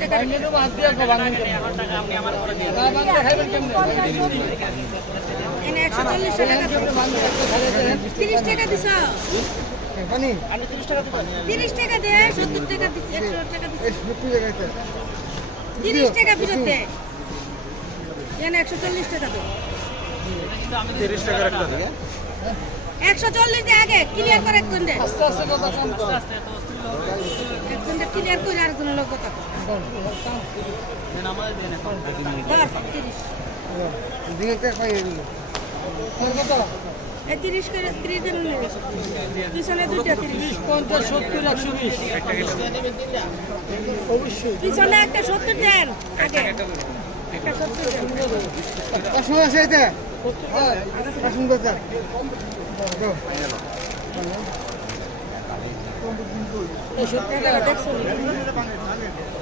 টাকা এনে 140 টাকা 30 টাকা দিছ 30 টাকা দে 70 টাকা দিছি 100 টাকা দিছি 30 টাকা ফেরত দে এনে 140 টাকা দে 30 টাকা রাখতে হবে 140 দে আগে ক্লিয়ার করে কোন দে আস্তে আস্তে কথা কম আস্তে কোন দে ক্লিয়ার করে আর কোন লোক কথা দেন আমাদের দেন এখন 30 দিকে কে পাইয়ে দিল কত এই 30 করে 30 দিন পিছনে দুইটা 30 50 70 120 অবশ্যই পিছনে একটা 70 দেন আগে একটা 70 দেন কত আছে এটা আসুন কথা এই 70 টাকা দেখছো